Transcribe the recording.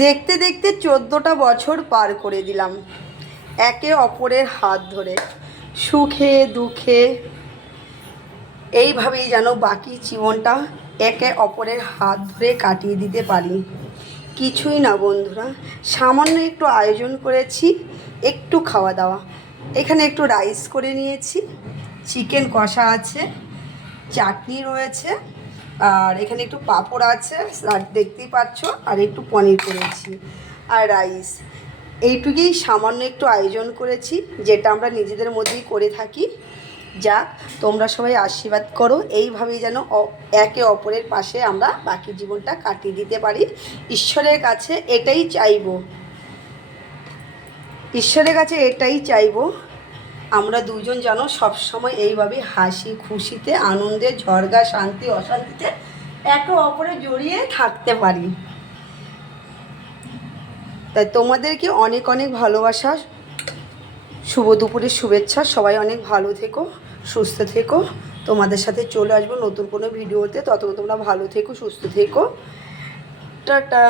দেখতে দেখতে 14টা বছর পার করে দিলাম একে অপরের হাত ধরে, সুখে দুঃখে। এইভাবেই যেন বাকি জীবনটা একে অপরের হাত ধরে কাটিয়ে দিতে পারি। কিছুই না বন্ধুরা, সামান্য একটু আয়োজন করেছি, একটু খাওয়া দাওয়া। এখানে একটু রাইস করে নিয়েছি, চিকেন কষা আছে, চাটনি রয়েছে, আর এখানে একটু পাঁপড় আছে, আর দেখতেই পাচ্ছ, আর একটু পনির করেছি আর রাইস। এইটুকুই সামান্য একটু আয়োজন করেছি, যেটা আমরা নিজেদের মধ্যেই করে থাকি। যাক, তোমরা সবাই আশীর্বাদ করো, এইভাবেই যেন একে অপরের পাশে আমরা বাকি জীবনটা কাটিয়ে দিতে পারি। ঈশ্বরের কাছে এটাই চাইবো, ঈশ্বরের কাছে এটাই চাইবো, আমরা দুজন যেন সবসময় এইভাবে হাসি খুশিতে আনন্দে ঝড়গা শান্তি অশান্তিতে একে অপরে জড়িয়ে থাকতে পারি। তাই তোমাদেরকে অনেক অনেক ভালোবাসা, শুভ দুপুরের শুভেচ্ছা। সবাই অনেক ভালো থেকো, সুস্থ থেকো। তোমাদের সাথে চলে আসবো নতুন কোনো ভিডিওতে। ততক্ষণ তোমরা ভালো থেকো, সুস্থ থেকো। টাটা।